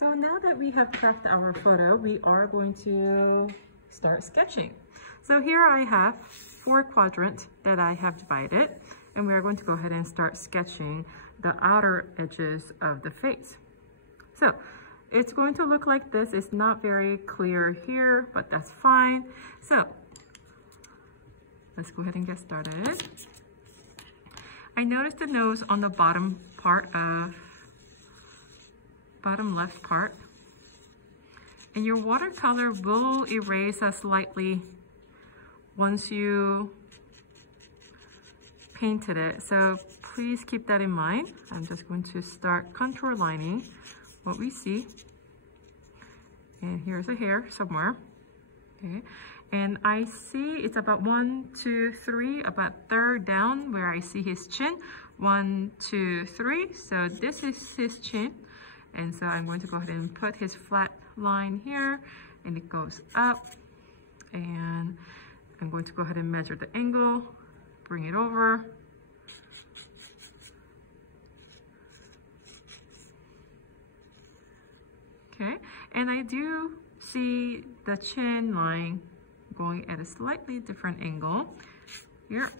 So now that we have crafted our photo, we are going to start sketching. So here I have 4 quadrants that I have divided, and we are going to go ahead and start sketching the outer edges of the face. So it's going to look like this. It's not very clear here, but that's fine. So let's go ahead and get started. I noticed the nose on the bottom left part, and your watercolor will erase slightly once you painted it, so please keep that in mind. I'm just going to start contour lining what we see, and here's a hair somewhere. Okay, and I see it's about 1, 2, 3, about third down where I see his chin. 1, 2, 3. So this is his chin, and so I'm going to go ahead and put his flat line here, and it goes up, and I'm going to go ahead and measure the angle, bring it over. Okay, and I do see the chin line going at a slightly different angle here,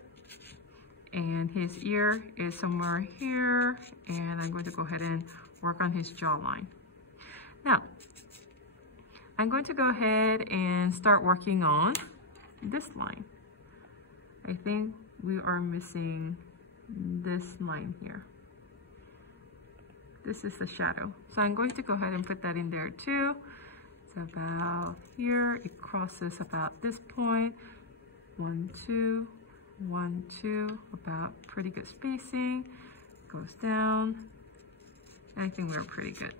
and his ear is somewhere here, and I'm going to go ahead and work on his jawline. Now, I'm going to go ahead and start working on this line. I think we are missing this line here. This is the shadow. So I'm going to go ahead and put that in there too. So about here, it crosses about this point. 1, 2, 1, 2, about pretty good spacing. Goes down. I think we're pretty good.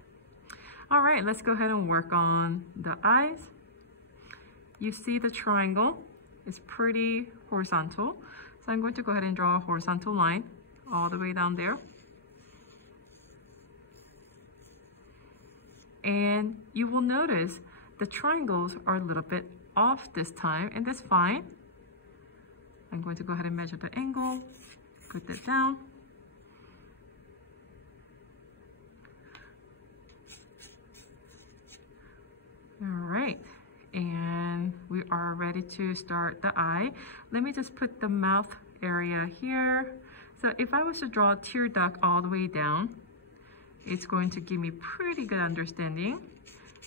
All right, let's go ahead and work on the eyes. You see the triangle is pretty horizontal. So I'm going to go ahead and draw a horizontal line all the way down there. And you will notice the triangles are a little bit off this time, and that's fine. I'm going to go ahead and measure the angle, put that down. All right, and we are ready to start the eye. Let me just put the mouth area here. So if I was to draw a tear duct all the way down, it's going to give me pretty good understanding.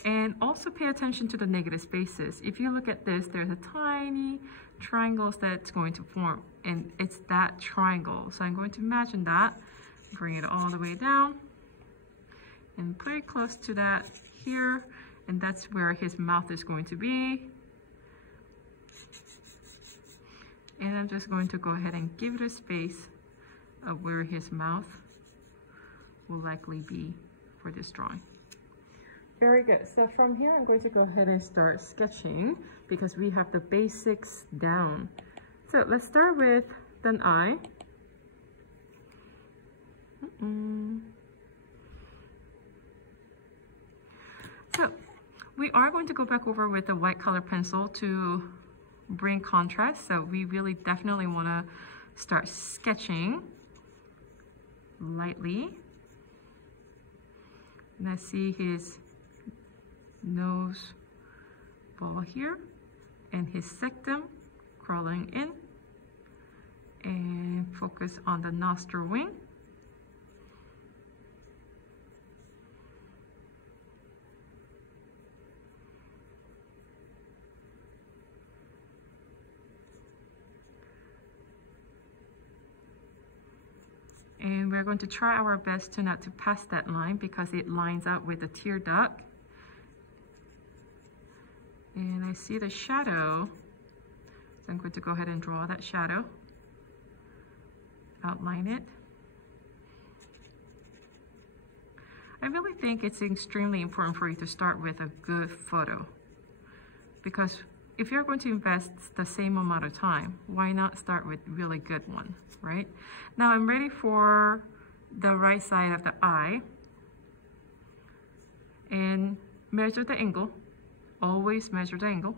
And also pay attention to the negative spaces. If you look at this, there's a tiny triangles that's going to form, and it's that triangle. So I'm going to imagine that, bring it all the way down, and pretty close to that here, and that's where his mouth is going to be. And I'm just going to go ahead and give it a space of where his mouth will likely be for this drawing. Very good. So from here, I'm going to go ahead and start sketching because we have the basics down. So let's start with an eye. So we are going to go back over with the white color pencil to bring contrast. So we really definitely want to start sketching lightly. And I see his nose ball here and his septum crawling in, and focus on the nostril wing. And we're going to try our best to not to pass that line because it lines up with the tear duct. And I see the shadow, so I'm going to go ahead and draw that shadow, outline it. I really think it's extremely important for you to start with a good photo, because if you're going to invest the same amount of time, why not start with really good one, right? Now I'm ready for the right side of the eye, and measure the angle. Always measure the angle.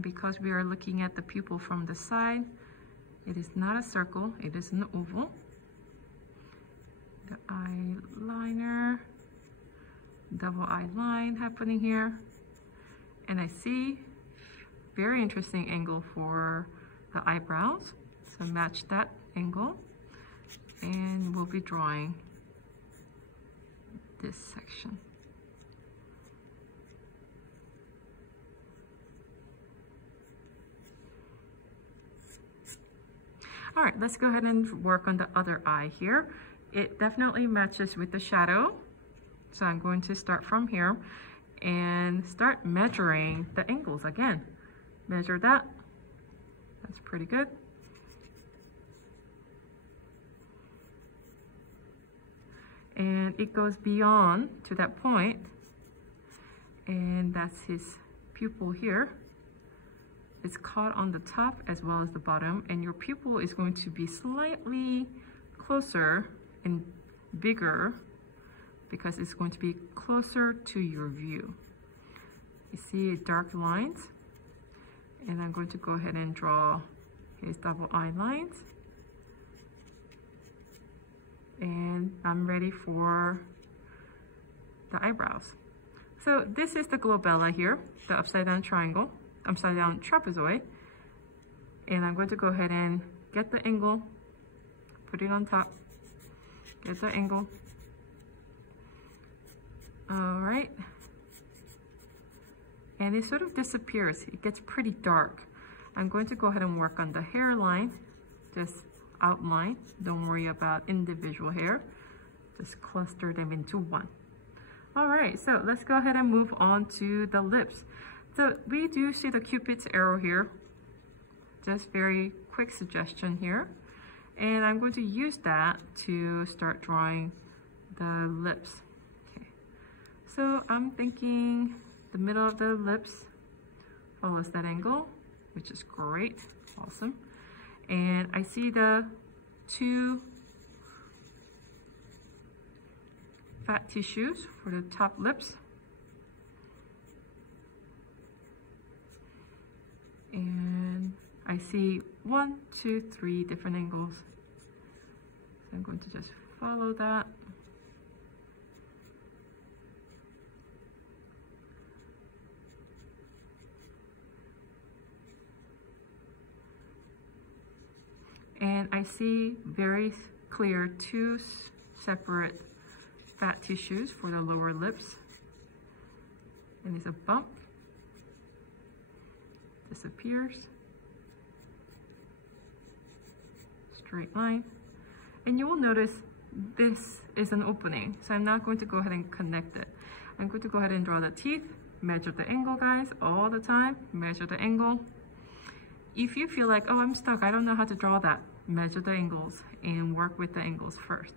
And because we are looking at the pupil from the side, it is not a circle, it is an oval. The eyeliner, double eye line happening here. And I see very interesting angle for the eyebrows. So match that angle. And we'll be drawing this section. All right, let's go ahead and work on the other eye here. It definitely matches with the shadow. So I'm going to start from here and start measuring the angles again. Measure that. That's pretty good. And it goes beyond to that point, and that's his pupil here. It's caught on the top as well as the bottom, and your pupil is going to be slightly closer and bigger because it's going to be closer to your view. You see dark lines, and I'm going to go ahead and draw his double eye lines. And I'm ready for the eyebrows. So this is the glabella here, the upside down triangle, upside down trapezoid. And I'm going to go ahead and get the angle, put it on top, get the angle. All right. And it sort of disappears. It gets pretty dark. I'm going to go ahead and work on the hairline, just outline. Don't worry about individual hair. Just cluster them into one. All right, so let's go ahead and move on to the lips. So we do see the Cupid's arrow here. Just very quick suggestion here. And I'm going to use that to start drawing the lips. Okay. So I'm thinking the middle of the lips follows that angle, which is great, awesome. And I see the two fat tissues for the top lips. And I see 1, 2, 3 different angles. So I'm going to just follow that. And I see very clear two separate fat tissues for the lower lips. And there's a bump, disappears, straight line. And you will notice this is an opening, so I'm not going to go ahead and connect it. I'm going to go ahead and draw the teeth, measure the angle, guys, all the time, measure the angle. If you feel like, oh, I'm stuck, I don't know how to draw that, measure the angles and work with the angles first.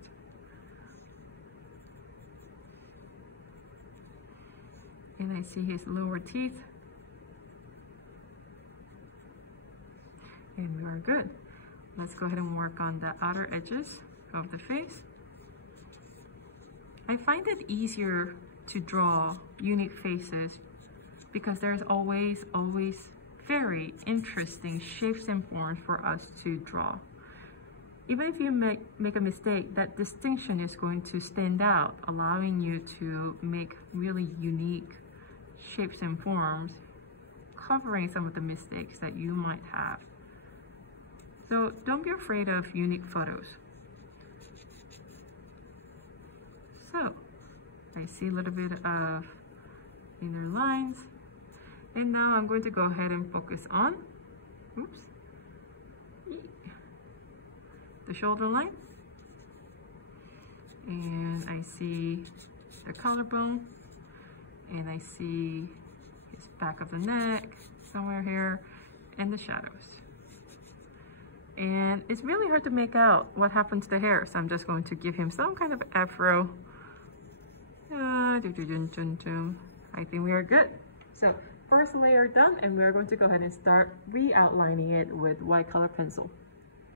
And I see his lower teeth. And we are good. Let's go ahead and work on the outer edges of the face. I find it easier to draw unique faces because there's always very interesting shapes and forms for us to draw. Even if you make a mistake, that distinction is going to stand out, allowing you to make really unique shapes and forms, covering some of the mistakes that you might have. So don't be afraid of unique photos. So I see a little bit of inner lines. And now I'm going to go ahead and focus on, the shoulder line. And I see the collarbone. And I see his back of the neck, somewhere here, and the shadows. And it's really hard to make out what happened to the hair, so I'm just going to give him some kind of afro. I think we are good. So first layer done, and we're going to go ahead and start re-outlining it with white color pencil.